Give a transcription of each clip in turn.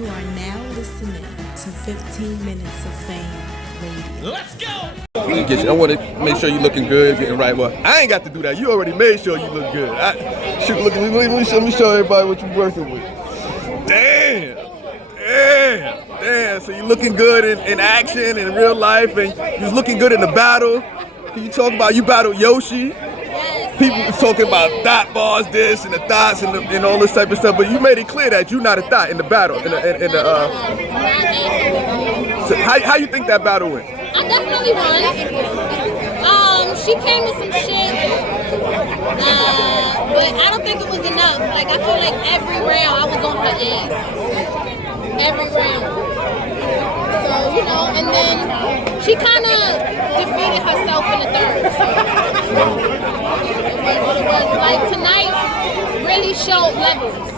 You are now listening to 15 Minutes of Fame Radio. Let's go! I want to make sure you're looking good, getting right. Well, I ain't got to do that. You already made sure you look good. Let me show everybody what you're working with. Damn. So you're looking good in action and in real life, and you're looking good in the battle. Can you talk about you battled Yoshi? People was talking about thought bars, this and the thoughts and all this type of stuff, but you made it clear that you're not a thought in the battle. So how you think that battle went? I definitely won. She came with some shit, but I don't think it was enough. Like, I feel like every round I was on her ass. Every round. So, you know, and then she kind of defeated herself in the third. So, it was what it was. Like, tonight really showed levels.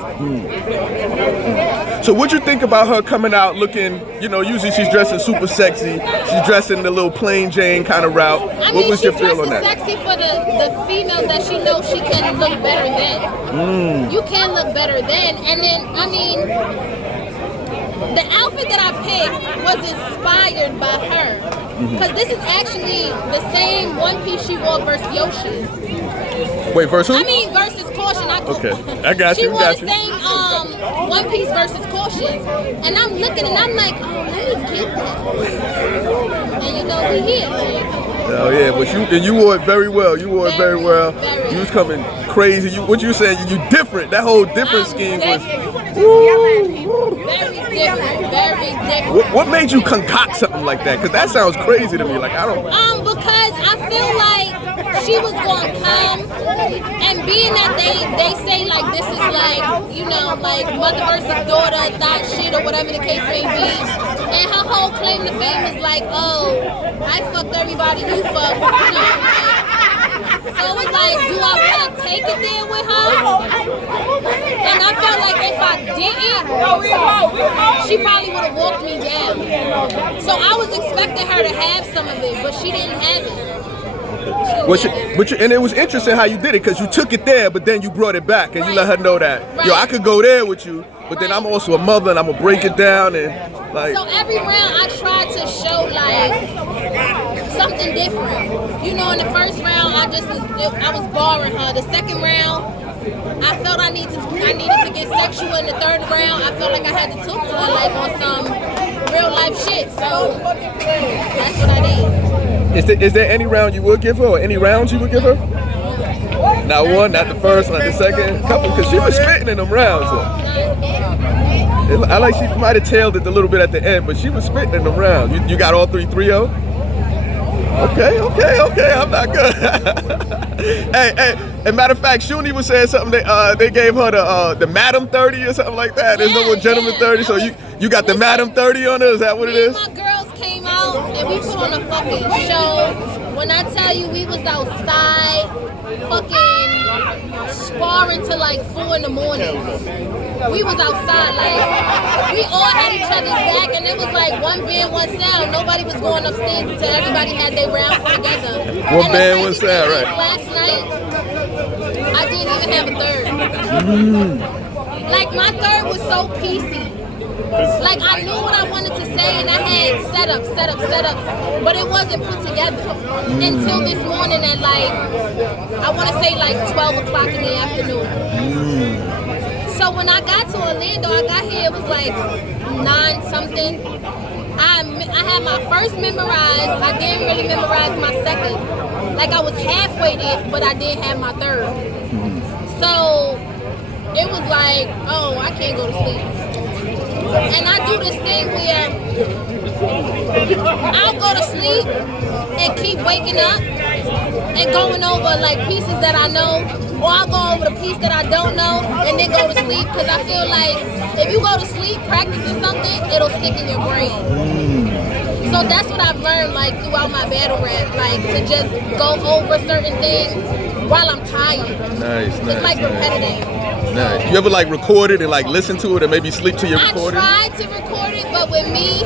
So what'd you think about her coming out looking, you know, usually she's dressing super sexy. She's dressing the little plain Jane kind of route. What was your feel on that? She's sexy for the females that she knows she can look better than. You can look better than. And then, I mean, the outfit that I picked was inspired by her. Because this is actually the same one piece she wore versus Yoshi. Wait, versus who? I mean, versus Caution. Okay, I got you. She wore the same one piece versus Caution. And I'm looking and I'm like, oh, let me get that. And you know, we here. Oh yeah, but you wore it very well. You wore it very well. You was coming crazy. What you saying? You different. That whole different scheme was. Very different. What made you concoct something like that? Because that sounds crazy to me. Like I don't. Because I feel like she was going to come, and being that they say like this is like, you know, like mother versus daughter, thought shit or whatever the case may be, and her whole claim to fame is like, oh, I fucked everybody you fucked, you know, like, so it was like, do I want to take it there with her? And I felt like if I didn't, she probably would have walked me down. So I was expecting her to have some of it, but she didn't have it. And it was interesting how you did it, because you took it there, but then you brought it back and you let her know that, yo, I could go there with you, but then I'm also a mother and I'm gonna break it down and like. So every round I tried to show like something different. You know, in the first round I was barring her. The second round I felt I needed to get sexual. In the third round I felt like I had to talk to her like on some real life shit. So that's what I did. Is there any round you would give her, or any rounds you would give her? Not one, not the first, not the second, couple, because she was spitting in them rounds. So. I like she might have tailed it a little bit at the end, but she was spitting in them rounds. You got all 3-0? Okay, I'm not good. hey, as matter of fact, Shuni was saying something, they gave her the Madam 30 or something like that. There's no more Gentleman 30, so you got the Madam 30 on her, is that what it is? My girls came out and we put on a fucking show. When I tell you we was outside fucking sparring till like 4 in the morning. We was outside, like, we all had each other's back, and it was like one band, one sound. Nobody was going upstairs until everybody had their rounds together. One band, one sound, right. Last night, I didn't even have a third. Like, my third was so PC. Like, I knew what I wanted to say, and I had setup, but it wasn't put together until this morning at like, I want to say like 12 o'clock in the afternoon. So when I got to Orlando, I got here, it was like 9 something. I had my first memorized. I didn't really memorize my second. Like I was halfway there, but I didn't have my third. So it was like, oh, I can't go to sleep. And I do this thing where I'll go to sleep and keep waking up and going over like pieces that I know, or I'll go over the piece that I don't know and then go to sleep, because I feel like if you go to sleep practicing something, it'll stick in your brain. So that's what I've learned like throughout my battle rap, like to just go over certain things while I'm tired. Nice. It's like repetitive. Nice. You ever like record it and like listen to it and maybe sleep to your recording? I tried to record it, but with me,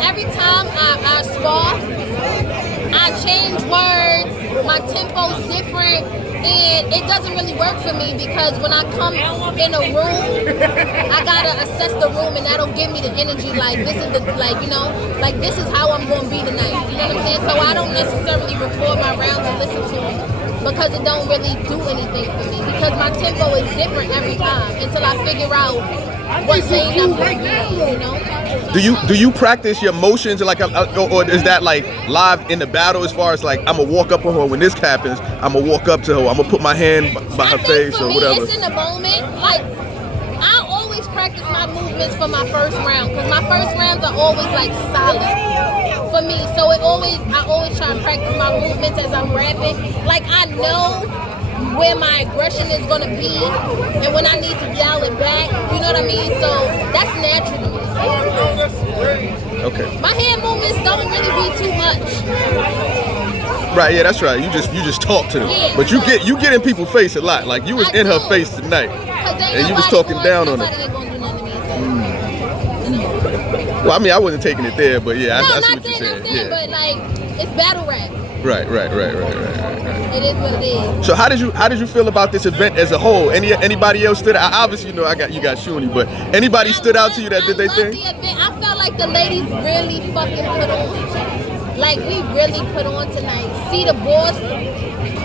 every time I spar, I change words, my tempo's different, and it doesn't really work for me because when I come in a room, I gotta assess the room, and that'll give me the energy. Like this is the like this is how I'm gonna be tonight. You know what I'm saying? So I don't necessarily record my rounds and listen to it because it don't really do anything for me because my tempo is different every time until I figure out what lane I'm gonna be. You know? Do you practice your motions like, or is that like live in the battle? As far as like, I'm gonna walk up on her when this happens, I'm gonna walk up to her, I'm gonna put my hand by her face or whatever. It's in the moment. Like I always practice my movements for my first round because my first rounds are always like solid for me. So I always try and practice my movements as I'm rapping. Like I know where my aggression is gonna be and when I need to dial it back. You know what I mean? So that's natural to me. Okay. My hand movements don't really be too much. Right, yeah, that's right. You just talk to them. Yeah, but you get in people's face a lot. Like you was in her face tonight. And you was talking down on her. Well, I mean, I wasn't taking it there, but yeah, I see what you're saying. Yeah. But like, it's battle rap. Right. It is what it is. So how did you feel about this event as a whole? Anybody else stood out? Obviously, you got Shuni, but anybody stood out to you that did they think? The event. I felt like the ladies really fucking put on. Like we really put on tonight. See the boss,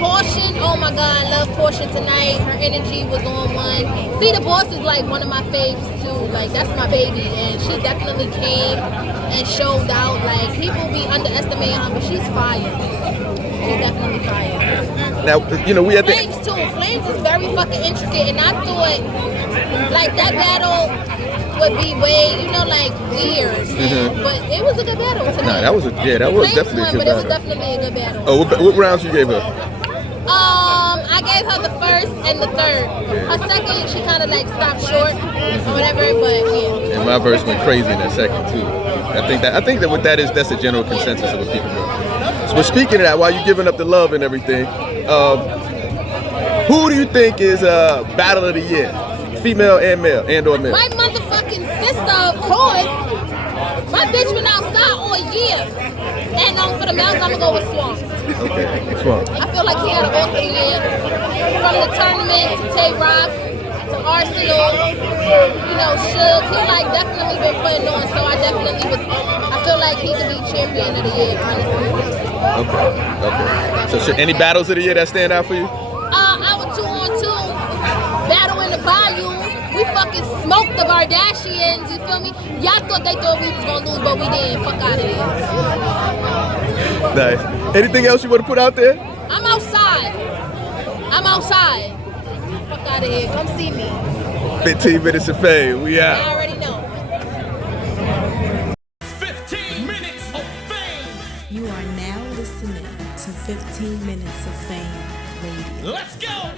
Portion. Oh my God, I love Portion tonight. Her energy was on one. See the boss is like one of my faves too. Like that's my baby, and she definitely came and showed out. Like people be underestimating her, but she's fire. She's definitely fire. Now, we at the Flames too. Flames is very fucking intricate, and I thought like that battle would be way, like weird. Mm-hmm. But it was a good battle tonight. Nah, that was definitely a good battle. But it was definitely a good battle. Oh, what rounds you gave her? I gave her the first and the third. Her second, she kind of like stopped short or whatever, but yeah. And my verse went crazy in that second too. I think that what that is, that's the general consensus of what people do. So, but speaking of that, while you're giving up the love and everything, who do you think is battle of the year? Female and male, and/or male? My motherfucking sister, of course. My bitch been outside all year. And for the males, I'm gonna go with Swamp. Okay, Swamp. I feel like he had an awesome year. From the tournament to Tay-Rock to Arsenal, Suge, he definitely been putting on. So I feel like he could be champion of the year, honestly. Okay. So any battles of the year that stand out for you? Our 2-on-2 battle in the Bayou. We fucking smoked the Kardashians, you feel me? Y'all thought we was gonna lose, but we didn't. Fuck out of here. Nice. Anything else you want to put out there? I'm outside. Fuck out of here. Come see me. 15 minutes of fame. We out. I already know. 15 minutes of fame. You are now listening to 15 Minutes of Fame Radio. Let's go.